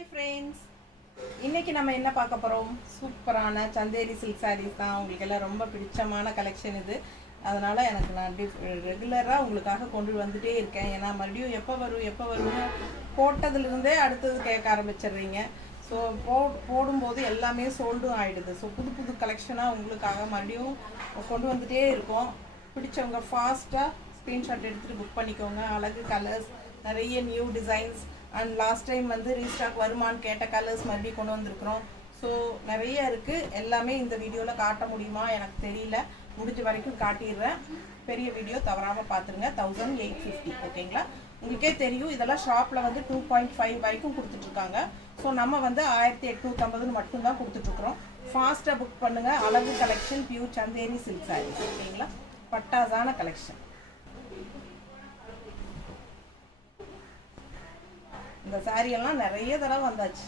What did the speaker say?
Hi friends, இன்னைக்கு நம்ம என்ன பார்க்க போகிறோம்? சூப்பரான சந்தேரி சில்க் சாரீஸ் தான். உங்களுக்கு எல்லாம் ரொம்ப பிடிச்சமான கலெக்ஷன் இது. அதனால் எனக்கு நான் ரெகுலராக உங்களுக்காக கொண்டு வந்துகிட்டே இருக்கேன். ஏன்னா மறுபடியும் எப்போ வரும்னு போட்டதுலேருந்தே அடுத்தது கேட்க ஆரம்பிச்சிடுறீங்க. ஸோ போடும்போது எல்லாமே சோல்டும் ஆகிடுது. ஸோ புது புது கலெக்ஷனாக உங்களுக்காக மறுபடியும் கொண்டு வந்துகிட்டே இருக்கோம். பிடிச்சவங்க ஃபாஸ்ட்டாக ஸ்க்ரீன்ஷாட் எடுத்துகிட்டு புக் பண்ணிக்கோங்க. அழகு கலர்ஸ், நிறைய new designs and last time வந்து ரீஸ்டாக் வருமானு கேட்ட கலர்ஸ் மறுபடியும் கொண்டு வந்திருக்கிறோம். ஸோ நிறைய இருக்குது. எல்லாமே இந்த வீடியோவில் காட்ட முடியுமா எனக்கு தெரியல. முடிஞ்ச வரைக்கும் காட்டிடுறேன். பெரிய வீடியோ தவறாமல் பார்த்துருங்க. 1850 ஓகேங்களா? உங்களுக்கே தெரியும் இதெல்லாம் ஷாப்பில் வந்து 2.5 வரைக்கும் கொடுத்துட்ருக்காங்க. ஸோ நம்ம வந்து 1850 மட்டும்தான் கொடுத்துட்ருக்குறோம். ஃபாஸ்ட்டாக புக் பண்ணுங்கள். அழகு collection, pure Chanderi silk saris ஓகேங்களா? பட்டாசான கலெக்ஷன். இந்த சாரியெல்லாம் நிறைய தடவை வந்தாச்சு.